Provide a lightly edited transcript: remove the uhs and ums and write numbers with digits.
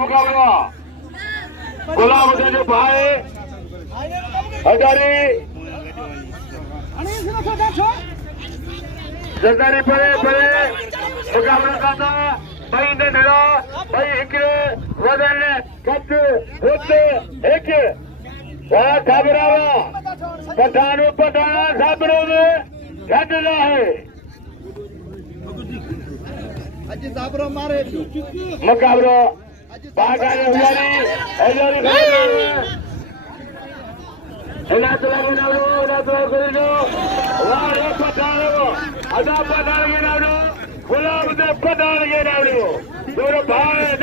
मुकाबला गुलाब हुसैन जो भाई हजारी जरदारी परे मुकाबला करता भाई ने ढला भाई हिकड़े वदन कट होते एक वाह खबरावा पठानो पठान साबरो में घटना है अजी साबरो मारे मुकाबलो बागाने हजारी इना तो करी दो वाह पठानो अदा पठान के नाम गुलाब दे पठान के नाम दोनों भाई